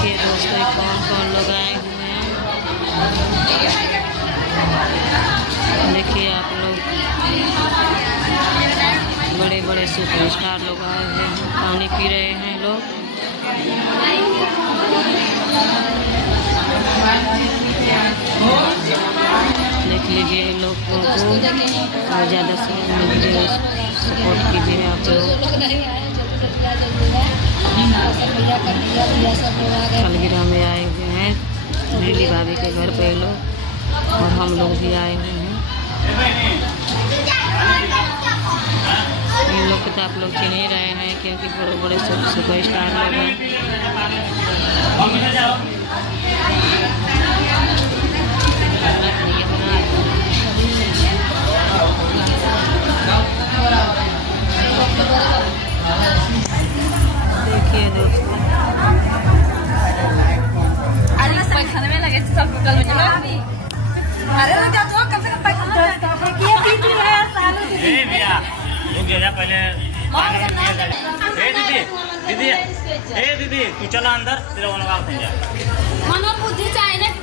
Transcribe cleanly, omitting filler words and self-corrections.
देखिए दोस्तों कौन कौन लोग आए हुए हैं। देखिए आप लोग बड़े बड़े सुपरस्टार लोग आए हुए हैं, पानी पी रहे हैं लोग। देख लीजिए लोगों को और ज़्यादा से वीडियो सपोर्ट कीजिए आप लोग। खलगिरा में आए हुए हैं नीली भाभी के घर पे लोग, और हम लोग भी आए हुए हैं। इन लोग को तो आप लोग चिन्ह ही रहे हैं क्योंकि बड़े बड़े सुपरस्टार लोग हैं। देखिए दोस्तों खाने में लगे सब कल में चला अभी। अरे तो क्या तो कम से कम पैसा देखिए दीदी है सालू दीदी भैया रुक जा पहले दीदी दीदी तू चला अंदर तेरा वाला काम हो जाए। मनो बुद्धि चाहिए ना कि